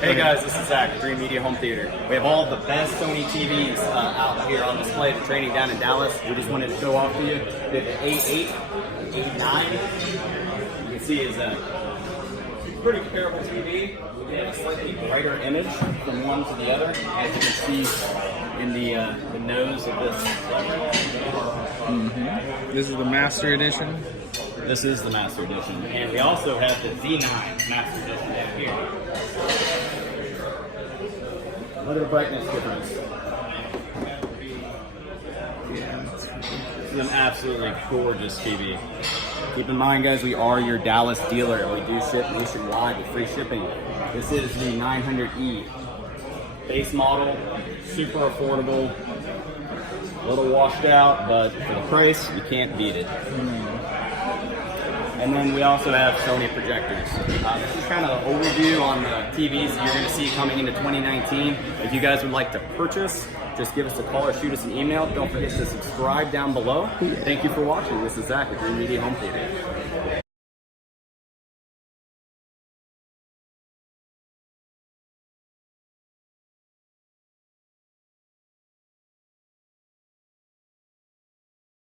Hey guys, this is Zach, Dreamedia Home Theater. We have all the best Sony TVs out here on display at the training down in Dallas. We just wanted to show off to you. We have the A8, A9. You can see it's a pretty comparable TV. We have a slightly brighter image from one to the other, as you can see in the nose of this. This is the Master Edition. This is the Master Edition. And we also have the Z9 Master Edition down here. Look at the brightness difference. This is an absolutely gorgeous TV. Keep in mind, guys, we are your Dallas dealer, and we do ship nationwide with free shipping. This is the 900E. Base model, super affordable, a little washed out, but for the price, you can't beat it. And then we also have Sony projectors. This is kind of an overview on the TVs that you're going to see coming into 2019. If you guys would like to purchase, just give us a call or shoot us an email. Don't forget to subscribe down below. Thank you for watching. This is Zach at Dreamedia Home Theater.